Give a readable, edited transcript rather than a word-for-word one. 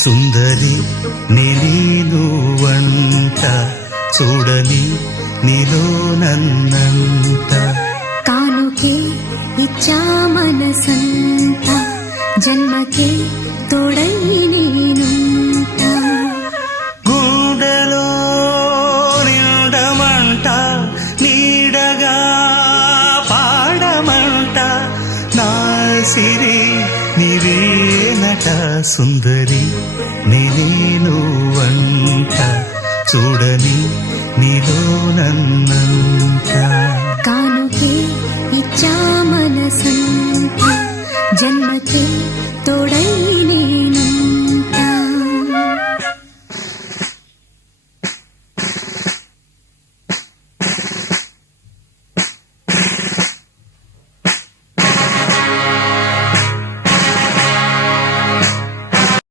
సుందరి నేను వంట చూడని నీలో నన్నంత కానుకే ఇచ్చా మనసంత జన్మకే తోడై నేనుంట గుండెలో నిండమంట నీడగా పాడమంట నా సిరి నీవేనట సుందరి నేను వంట చూడని నీలో నన్నంత కానుకే ఇచ్చా మనసంత జన్మకే తోడై